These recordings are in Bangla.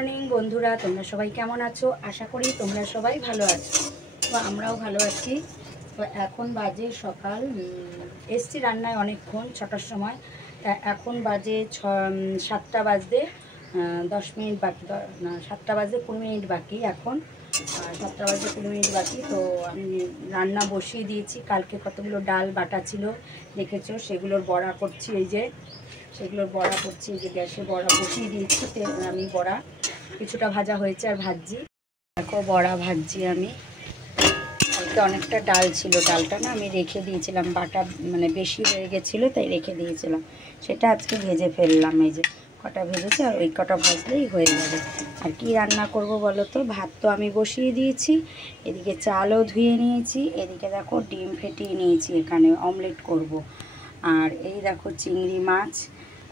মর্নিং বন্ধুরা, তোমরা সবাই কেমন আছো? আশা করি তোমরা সবাই ভালো আছো। তো আমরাও ভালো আছি। তো এখন বাজে সকাল, এসছি রান্নায় অনেকক্ষণ, 6টার সময়। এখন বাজে 7টা বাজতে 10 মিনিট বাকি, না 7টা বাজতে 20 মিনিট বাকি। এখন 7টা বাজতে 20 মিনিট বাকি। তো আমি রান্না বসিয়ে দিয়েছি। কালকে কতগুলো ডাল বাটা ছিল দেখেছো, সেগুলোর বড়া করছি। এই যে সেগুলোর বড়া করছি, এই যে গ্যাসে বড়া বসিয়ে দিয়েছি। আমি বড়া কিছুটা ভাজা হয়েছে আর ভাজছি। দেখো বড়া ভাজছি আমি। কালকে অনেকটা ডাল ছিল, ডালটা না আমি রেখে দিয়েছিলাম, বাটা মানে বেশি হয়ে গেছিলো তাই রেখে দিয়েছিলাম। সেটা আজকে ভেজে ফেললাম। এই যে কটা ভেজেছি, আর ওই কটা ভাজলেই হয়ে যাবে। আর কি রান্না করব বলো তো? ভাত তো আমি বসিয়ে দিয়েছি, এদিকে চালও ধুয়ে নিয়েছি, এদিকে দেখো ডিম ফেটিয়ে নিয়েছি, এখানে অমলেট করব। আর এই দেখো চিংড়ি মাছ,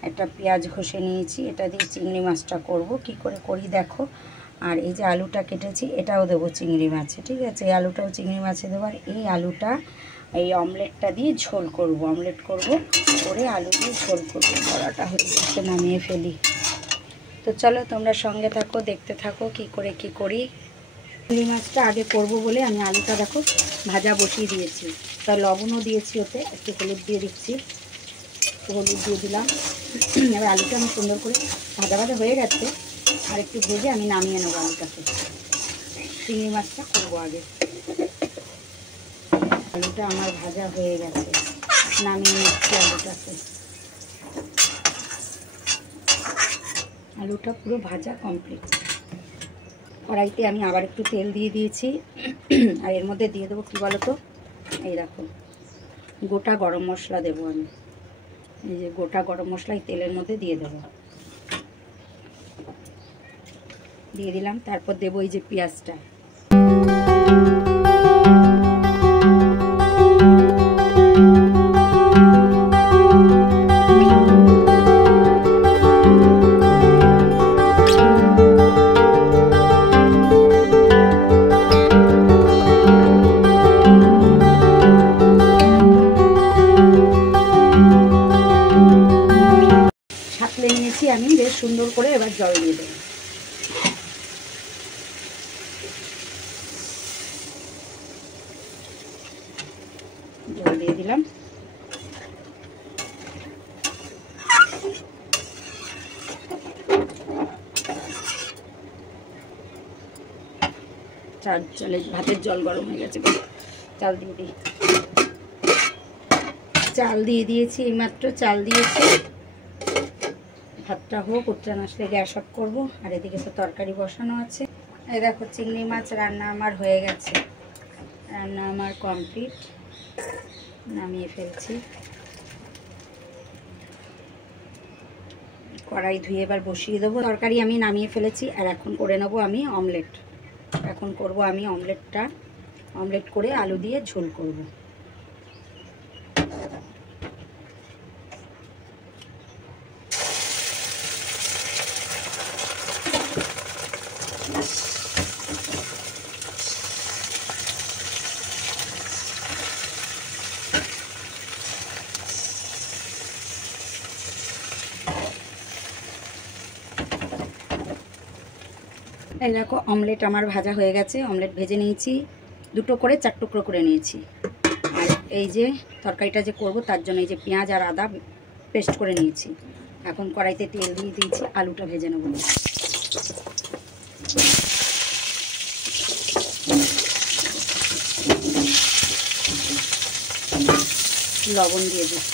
একটা পেঁয়াজ ঘষে নিয়েছি, এটা দিয়ে চিংড়ি মাছটা করব। কি করে করি দেখো। আর এই যে আলুটা কেটেছি, এটাও দেবো চিংড়ি মাছে, ঠিক আছে? এই আলুটাও চিংড়ি মাছে দেবো। আর এই আলুটা এই অমলেটটা দিয়ে ঝোল করব, অমলেট করব, করে আলু দিয়ে ঝোল করবো। বড়াটা হয়ে গেছে, নামিয়ে ফেলি। তো চলো তোমরা সঙ্গে থাকো, দেখতে থাকো কি করে কি করি। চিংড়ি মাছটা আগে করব বলে আমি আলুটা দেখো ভাজা বসিয়ে দিয়েছি। তা লবণও দিয়েছি, ওতে একটু হলুদ দিয়ে দিচ্ছি, হলুদ দিয়ে দিলাম। এবার আলুটা আমি সুন্দর করে ভাজা ভাজা হয়ে গেছে, আর একটু ভেজে আমি নামিয়ে নেবো আলুটাকে। চিংড়ি মাছটা করবো আগে। আলুটা আমার ভাজা হয়ে গেছে, নামিয়ে নিচ্ছি আলুটাকে। আলুটা পুরো ভাজা কমপ্লিট। কড়াইতে আমি আবার একটু তেল দিয়ে দিয়েছি, আর এর মধ্যে দিয়ে দেবো কী বলো তো, এই দেখো গোটা গরম মশলা দেবো আমি। এই যে গোটা গরম মশলা এই তেলের মধ্যে দিয়ে দেবো, দিয়ে দিলাম। তারপর দেবো এই যে পেঁয়াজটা। সাঁতলে নিয়েছি আমি বেশ সুন্দর করে, এবার জল দিয়ে দেবো। জল দিয়ে দিলাম। চালে ভাতের জল গরম হয়ে গেছে, চাল দিয়ে দিই। চাল দিয়ে দিয়েছি, এইমাত্র চাল দিয়েছি। ভাতটা হোক, উত্তরায়ণ আসলে গ্যাস অফ করবো। আর এদিকে তো তরকারি বসানো আছে। এই দেখো চিংড়ি মাছ রান্না আমার হয়ে গেছে, রান্না আমার কমপ্লিট, নামিয়ে ফেলছি। কড়াই ধুয়ে এবার বসিয়ে দেবো। তরকারি আমি নামিয়ে ফেলেছি, আর এখন করে নেবো আমি অমলেট। এখন করব আমি অমলেটটা, অমলেট করে আলু দিয়ে ঝোল করব। এই দেখো অমলেট আমার ভাজা হয়ে গেছে। অমলেট ভেজে নিয়েছি, দুটো করে 4 টুকরো করে নিয়েছি। আর এই যে তরকারিটা যে করব তার জন্য এই যে পেঁয়াজ আর আদা পেস্ট করে নিয়েছি। এখন কড়াইতে তেল দিয়ে দিয়েছি, আলুটা ভেজে নেব। লবণ দিয়ে দিই।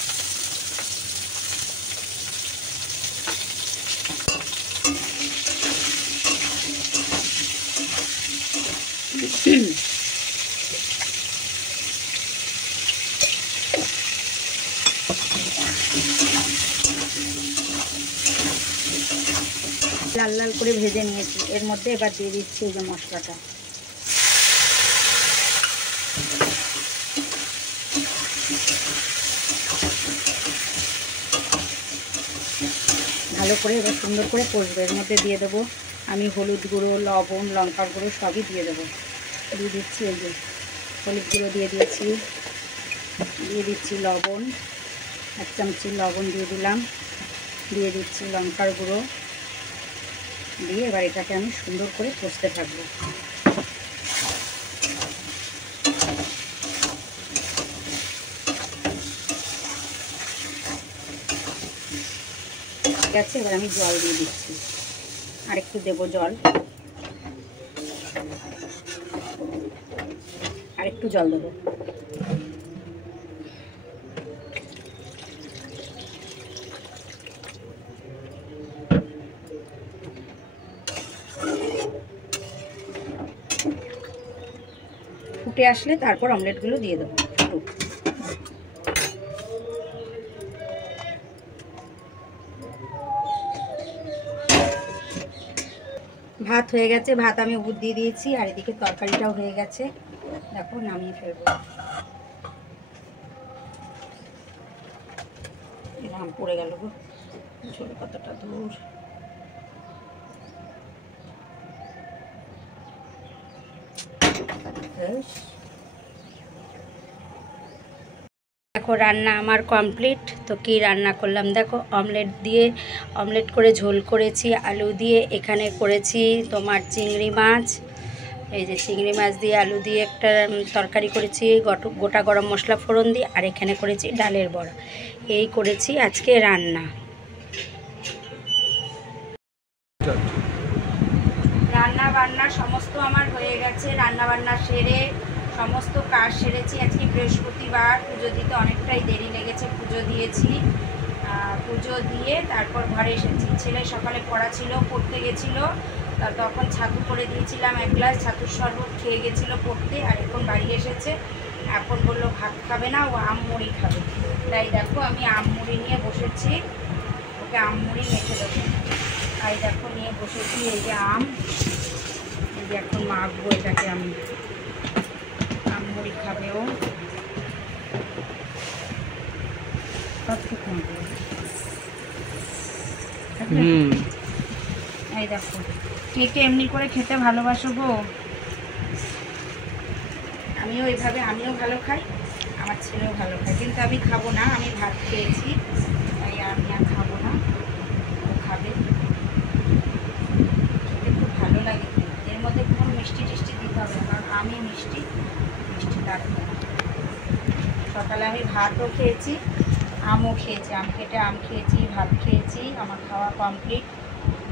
লাল লাল করে ভেজে নিয়েছি। এর মধ্যে এবার দিয়ে দিচ্ছি এই যে মশলাটা। ভালো করে এবার সুন্দর করে কষবো। এর মধ্যে দিয়ে দেবো আমি হলুদ গুঁড়ো, লবণ, লঙ্কার গুঁড়ো সবই দিয়ে দেবো। দিয়ে দিচ্ছি এই যে হলুদ গুঁড়ো দিয়ে দিয়েছি, দিয়ে দিচ্ছি লবণ, 1 চামচি লবণ দিয়ে দিলাম, দিয়ে দিচ্ছি লঙ্কার গুঁড়ো, দিয়ে এবার এটাকে আমি সুন্দর করে কষতে থাকবো। ঠিক আছে, এবার আমি জল দিয়ে দিচ্ছি, আর একটু দেবো জল, আর একটু জল দেবো। ফুটে আসলে তারপর অমলেটগুলো দিয়ে দেবো। ভাত হয়ে গেছে, ভাত আমি উপর দিয়ে দিয়েছি, আর এদিকে তরকারিটাও হয়ে গেছে। দেখো নামিয়ে ফেলবো। এরকম পড়ে গেল গো, ছোট কতটা দূর। দেখো রান্না আমার কমপ্লিট। তো কি রান্না করলাম দেখো, অমলেট দিয়ে অমলেট করে ঝোল করেছি, আলু দিয়ে এখানে করেছি তোমার চিংড়ি মাছ, এই যে চিংড়ি মাছ দিয়ে আলু দিয়ে একটা তরকারি করেছি গোটা গরম মশলা ফোড়ন দিয়ে, আর এখানে করেছি ডালের বড়া। এই করেছি আজকে রান্না। রান্না বান্না সমস্ত আমার হয়ে গেছে, রান্না বান্না সেরে সমস্ত কাজ সেরেছি। আজকে বৃহস্পতিবার, পুজো দিতে অনেকটাই দেরি লেগেছে, পুজো দিয়েছি। পুজো দিয়ে তারপর ঘরে এসেছি। ছেলে সকালে পড়া ছিল, পড়তে গেছিলো, তখন ছাতু করে দিয়েছিলাম, এক গ্লাস ছাতুর শরবত খেয়ে গেছিলো পড়তে, আর এখন বাড়ি এসেছে। এখন বললো ভাত খাবে না, ও আম মুড়ি খাবে। তাই দেখো আমি আম মুড়ি নিয়ে বসেছি, ওকে আম মুড়ি মেখে দেবো। তাই দেখো নিয়ে বসেছি, এই যে আম, এই যে এখন মাখবো এটাকে আমি। আম মুড়ি খাবে ও। এই দেখো, কে কে এমনি করে খেতে ভালোবাসো গো? আমিও এইভাবে, আমিও ভালো খাই, আমার ছেলেও ভালো খায়, কিন্তু আমি খাবো না, আমি ভাত খেয়েছি, তাই আমি আর খাবো না, ও খাবে। খেতে খুব ভালো লাগে, এর মধ্যে কোনো মিষ্টি টিষ্টি দিতে হবে না, কারণ আমি মিষ্টি রাখবো না। সকালে আমি ভাতও খেয়েছি, আমও খেয়েছি, আম কেটে আম খেয়েছি, ভাত খেয়েছি, আমার খাওয়া কমপ্লিট।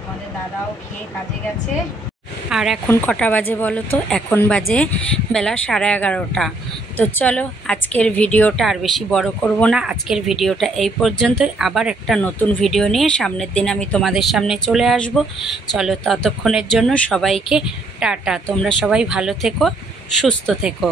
আমাদের দাদাও খেয়ে কাজে গেছে। আর এখন কটা বাজে বলো তো? এখন বাজে বেলা 11:30। তো চলো আজকের ভিডিওটা আর বেশি বড় করব না, আজকের ভিডিওটা এই পর্যন্তই। আবার একটা নতুন ভিডিও নিয়ে সামনের দিন আমি তোমাদের সামনে চলে আসব। চলো ততক্ষণের জন্য সবাইকে টাটা। তোমরা সবাই ভালো থেকো, সুস্থ থেকো।